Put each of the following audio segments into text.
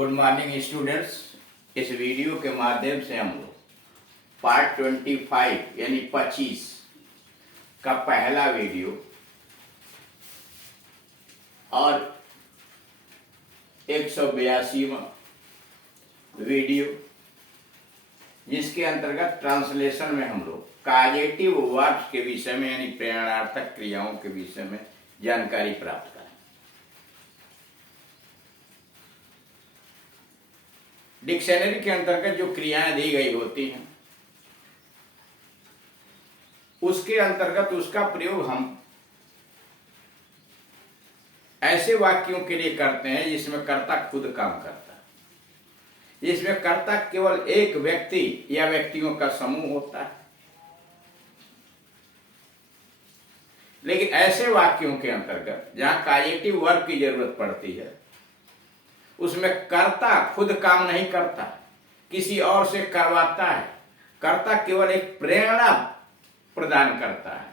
Good morning students. इस video के माध्यम से हम लोग पार्ट 25 यानी 25 का पहला वीडियो और 182वां वीडियो, जिसके अंतर्गत ट्रांसलेशन में हम लोग काजेटिव वर्ब्स के विषय में यानी प्रेरणार्थक क्रियाओं के विषय में जानकारी प्राप्त करें। डिक्शनरी के अंतर्गत जो क्रियाएं दी गई होती हैं उसके अंतर्गत उसका प्रयोग हम ऐसे वाक्यों के लिए करते हैं जिसमें कर्ता खुद काम करता है, जिसमें कर्ता केवल एक व्यक्ति या व्यक्तियों का समूह होता है। लेकिन ऐसे वाक्यों के अंतर्गत जहां काजेटिव वर्ब की जरूरत पड़ती है उसमें कर्ता खुद काम नहीं करता, किसी और से करवाता है। कर्ता केवल एक प्रेरणा प्रदान करता है,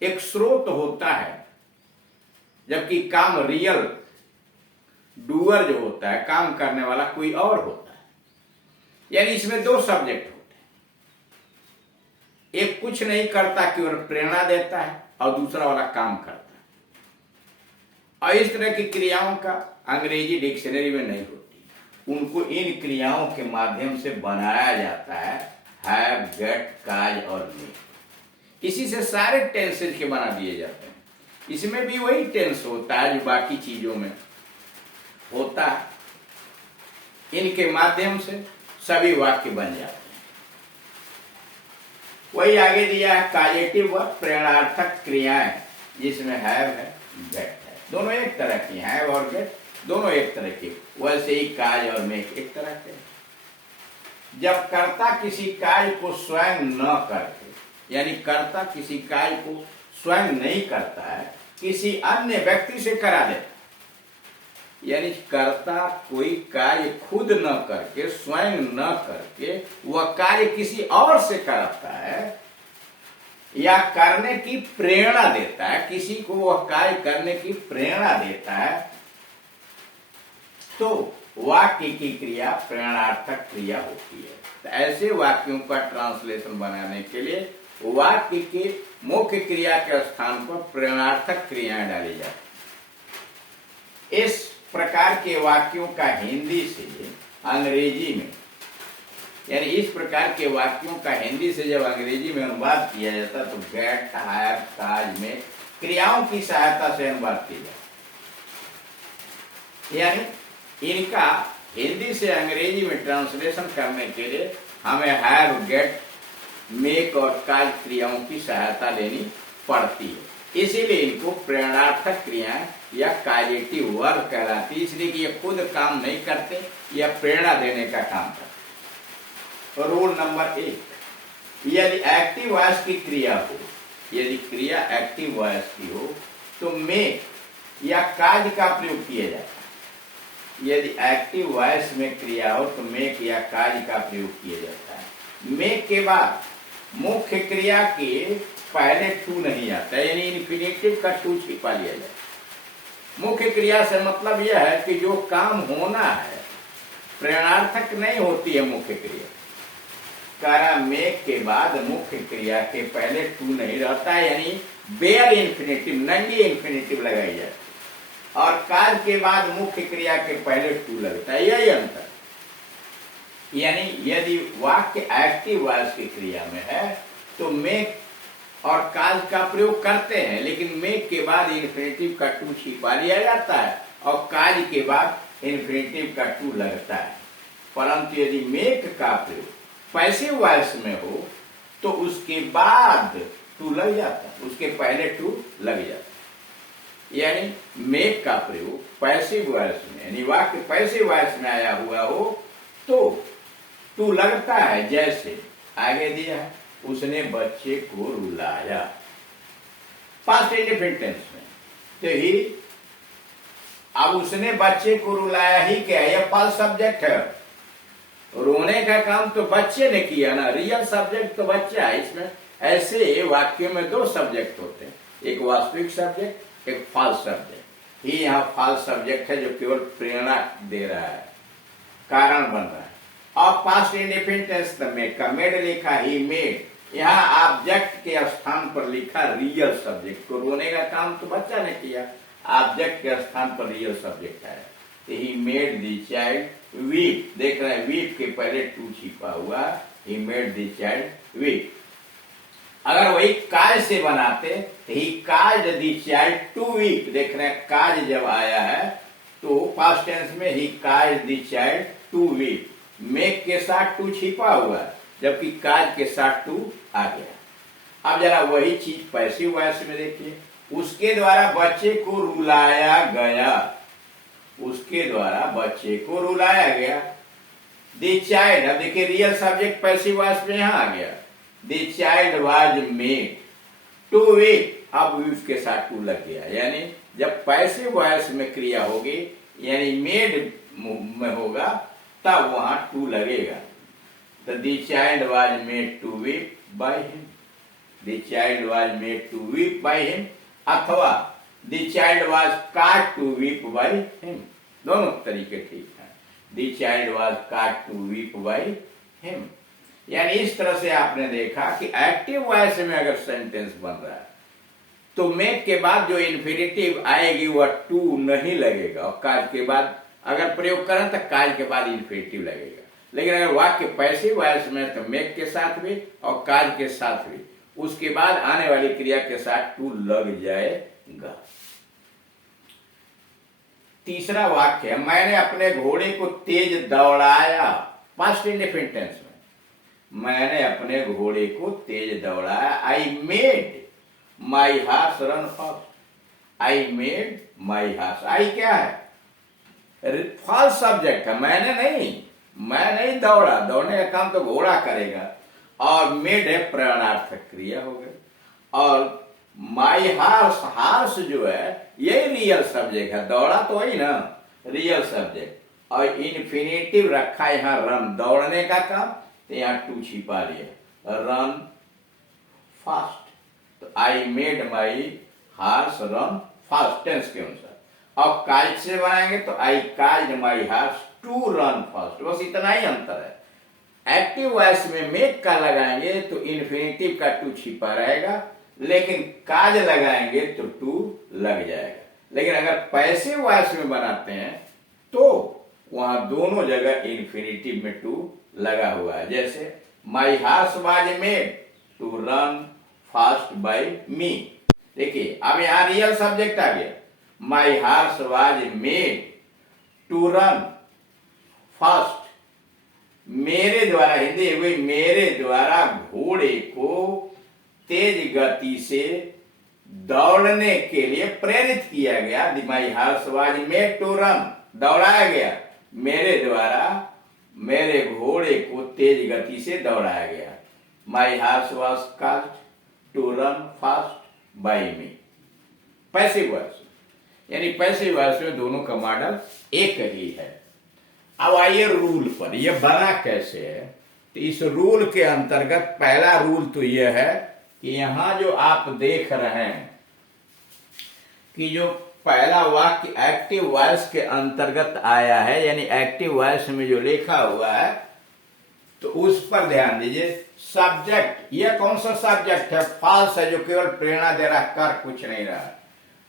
एक स्रोत होता है, जबकि काम रियल डूअर जो होता है, काम करने वाला कोई और होता है। यानी इसमें दो सब्जेक्ट होते हैं, एक कुछ नहीं करता केवल प्रेरणा देता है और दूसरा वाला काम करता है। और इस तरह की क्रियाओं का अंग्रेजी डिक्शनरी में नहीं होती, उनको इन क्रियाओं के माध्यम से बनाया जाता है हैव, गेट, काज और मेक। इसी से सारे टेंसेज के बना दिए जाते हैं। इसमें भी वही टेंस होता है जो बाकी चीजों में होता है। इनके माध्यम से सभी वाक्य बन जाते हैं। वही आगे दिया है काजेटिव वर्ब, प्रेरणार्थक क्रियाएं, जिसमें हैव है, गेट है। दोनों एक तरह की हैं और गेट दोनों एक तरह के, वैसे ही काज और मेक एक तरह के। जब कर्ता किसी कार्य को स्वयं न करके, यानी कर्ता किसी कार्य को स्वयं नहीं करता है, किसी अन्य व्यक्ति से करा देता है। यानी कर्ता कोई कार्य खुद न करके, स्वयं न करके वह कार्य किसी और से कराता है या करने की प्रेरणा देता है, किसी को वह कार्य करने की प्रेरणा देता है, तो वाक्य की क्रिया प्रेरणार्थक क्रिया होती है। तो ऐसे वाक्यों का ट्रांसलेशन बनाने के लिए वाक्य के मुख्य क्रिया के स्थान पर प्रेरणार्थक क्रियाएं डाली जाती हैं। इस प्रकार के वाक्यों का हिंदी से अंग्रेजी में, यानी इस प्रकार के वाक्यों का हिंदी से जब अंग्रेजी में अनुवाद किया जाता तो गेट, हैव, काज में क्रियाओं की सहायता से अनुवाद किया जाता। यानी इनका हिंदी से अंग्रेजी में ट्रांसलेशन करने के लिए हमें हैव, गेट, मेक और काज क्रियाओं की सहायता लेनी पड़ती है। इसीलिए इनको प्रेरणार्थक क्रियाएं या काजेटिव वर्ब कहलाती है, इसलिए कि ये खुद काम नहीं करते या प्रेरणा देने का काम करते। रूल नंबर 1, यदि एक्टिव वॉइस की क्रिया हो, यदि क्रिया एक्टिव वॉइस की हो तो मेक या काज का प्रयोग किया जाता है। यदि एक्टिव वॉइस में क्रिया हो तो मेक या काज का प्रयोग किया जाता है। मेक के बाद मुख्य क्रिया के पहले टू नहीं आता, यानी इन्फिनेटिव का टू छिपा लिया जाए। मुख्य क्रिया से मतलब यह है कि जो काम होना है, प्रेरणार्थक नहीं होती है मुख्य क्रिया। कारा मेक के बाद मुख्य क्रिया के पहले टू नहीं रहता है, यानी बेयर इन्फिनेटिव, नंगी इन्फिनेटिव लगाई जाती है। और काज के बाद मुख्य क्रिया के पहले टू लगता है, यही अंतर। यानी यदि वाक्य एक्टिव वॉइस की क्रिया में है तो मेक और काज का प्रयोग करते हैं, लेकिन मेक के बाद इन्फिनेटिव का टू छिपा लिया जाता है और काज के बाद इन्फिनेटिव का टू लगता है। परंतु यदि मेक का प्रयोग पैसिव वॉइस में हो तो उसके बाद टू लग जाता है, उसके पहले टू लग जाता है। यानी मेक का प्रयोग पैसिव वॉइस में, यानी वाक्य पैसिव वॉइस में आया हुआ हो तो टू लगता है। जैसे आगे दिया है, उसने बच्चे को रुलाया, पास्ट इंडेफिनिट टेंस में। तो ही, अब उसने बच्चे को रुलाया ही क्या है, यह फॉल्स सब्जेक्ट है। रोने का काम तो बच्चे ने किया ना, रियल सब्जेक्ट तो बच्चा है। इसमें ऐसे वाक्यों में दो सब्जेक्ट होते हैं, एक वास्तविक सब्जेक्ट, एक फॉल्स सब्जेक्ट। ही यहाँ फॉल्स सब्जेक्ट है जो केवल प्रेरणा दे रहा है, कारण बन रहा है। और पास्ट इंडेफिनिट टेंस मेड का मेड लिखा ही मेड, यहाँ ऑब्जेक्ट के स्थान पर लिखा रियल सब्जेक्ट को। रोने का काम तो बच्चा ने किया, ऑब्जेक्ट के स्थान पर रियल सब्जेक्ट है। He made the child weep, देख रहे हैं वीप के पहले टू छिपा हुआ, he made the child weep. अगर वही काज से बनाते तो ही cause the child to weep, देख रहे हैं काज जब आया है तो पास्ट टेंस में ही cause the child to weep, make के साथ टू छिपा हुआ है जबकि काज के साथ टू आ गया। अब जरा वही चीज पैसिव वॉइस में देखिए, उसके द्वारा बच्चे को रुलाया गया, उसके द्वारा बच्चे को रुलाया गया। दी चाइल्ड, अब देखिए रियल सब्जेक्ट पैसिव वॉइस में यहां आ गया, the child was made to weep, अब वीप के साथ टू लग गया, यानी जब पैसिव वॉइस में क्रिया होगी यानी मेड में होगा तब वहां टू लगेगा। तो the child was made to weep by him, the child was made to weep by him, अथवा the child was caught to weep by him, दोनों तरीके ठीक है। The child was caught to weep by him, यानी इस तरह से आपने देखा कि एक्टिव वॉइस में अगर सेंटेंस बन रहा है तो मेक के बाद जो इन्फिनिटिव आएगी वह टू नहीं लगेगा, और काज के बाद अगर प्रयोग करें तो काज के बाद इन्फिनिटिव लगेगा। लेकिन अगर वाक्य पैसिव वॉइस में तो मेक के साथ भी और काज के साथ भी उसके बाद आने वाली क्रिया के साथ टू लग जाएगा। तीसरा वाक्य है, मैंने अपने घोड़े को तेज दौड़ाया, पास्ट इंडेफिनिट टेंस में, मैंने अपने घोड़े को तेज दौड़ाया। I made my horse run fast, I made my horse, I क्या है फॉल्स सब्जेक्ट है, मैंने नहीं, मैं नहीं दौड़ा, दौड़ने का काम तो घोड़ा करेगा, और मेड है प्रणार्थक क्रिया हो गई। और माई हार्स, हार्स जो है यही रियल सब्जेक्ट है, दौड़ा तो वही ना रियल सब्जेक्ट, और इन्फिनेटिव रखा यहां रन, दौड़ने का काम, तो यहां टू छिपा लिया, रन फास्ट। तो I made my horse run fast tense के अनुसार। और काज से बनाएंगे तो I cause my horse to run fast, बस इतना ही अंतर है। एक्टिव वॉइस में मेक का लगाएंगे तो इन्फिनेटिव का टू छिपा रहेगा, लेकिन काज लगाएंगे तो टू लग जाएगा। लेकिन अगर पैसिव वॉइस में बनाते हैं तो वहां दोनों जगह इन्फिनेटिव में टू लगा हुआ है। जैसे my horse was made to run fast by me, देखिए अब यहां रियल सब्जेक्ट आ गया, my horse was made to run fast, मेरे द्वारा, हिंदी हुई, मेरे द्वारा घोड़े को तेज गति से दौड़ने के लिए प्रेरित किया गया। My horse was made to run, दौड़ाया गया, मेरे द्वारा मेरे घोड़े को तेज गति से दौड़ाया गया। My horse was cast to run fast by me, passive voice, यानी पैसिव वॉइस में दोनों का मॉडल एक ही है। अब आइए रूल पर, यह बना कैसे है। तो इस रूल के अंतर्गत पहला रूल तो यह है कि यहां जो आप देख रहे हैं कि जो पहला वाक्य एक्टिव वॉइस के अंतर्गत आया है, यानी एक्टिव वॉइस में जो लिखा हुआ है, तो उस पर ध्यान दीजिए। सब्जेक्ट, यह कौन सा सब्जेक्ट है, फॉल्स है, जो केवल प्रेरणा दे रहा, कर कुछ नहीं रहा।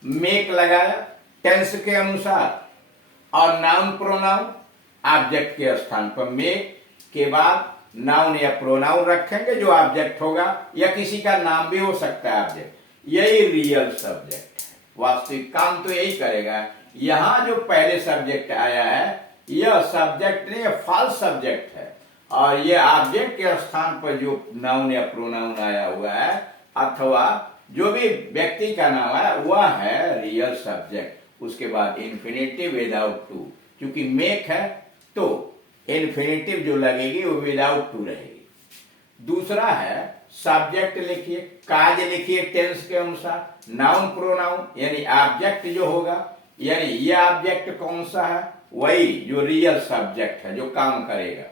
मेक लगाया टेंस के अनुसार, और नाउन प्रोनाउन ऑब्जेक्ट के स्थान पर, मेक के बाद नाउन या प्रोनाउन रखेंगे जो ऑब्जेक्ट होगा, या किसी का नाम भी हो सकता है ऑब्जेक्ट, यही रियल सब्जेक्ट है, वास्तविक काम तो यही करेगा। यहां जो पहले सब्जेक्ट आया है यह सब्जेक्ट नहीं, फॉल्स सब्जेक्ट है, और यह ऑब्जेक्ट के स्थान पर जो नाउन या प्रोनाउन आया हुआ है अथवा जो भी व्यक्ति का नाम है वह है रियल सब्जेक्ट। उसके बाद इन्फिनेटिव विदाउट टू, क्योंकि मेक है तो इन्फिनेटिव जो लगेगी वो विदाउट टू रहेगी। दूसरा है सब्जेक्ट लिखिए, काज लिखिए टेंस के अनुसार, नाउन प्रोनाउन यानी ऑब्जेक्ट जो होगा, यानी ये ऑब्जेक्ट कौन सा है, वही जो रियल सब्जेक्ट है जो काम करेगा,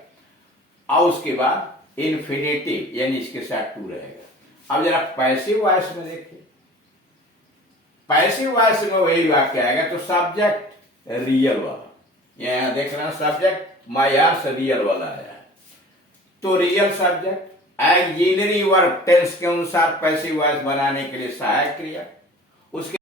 और उसके बाद इन्फिनेटिव यानी इसके साथ टू रहेगा। अब जरा पैसिव वॉइस में देखिए, पैसिव वॉइस में वही वाक्य आएगा तो सब्जेक्ट रियल वाला यहाँ देख रहे हैं सब्जेक्ट मायार्स रियल वाला है, तो real subject auxiliary verb tense के अनुसार पैसिव वॉइस बनाने के लिए सहायक क्रिया, उसके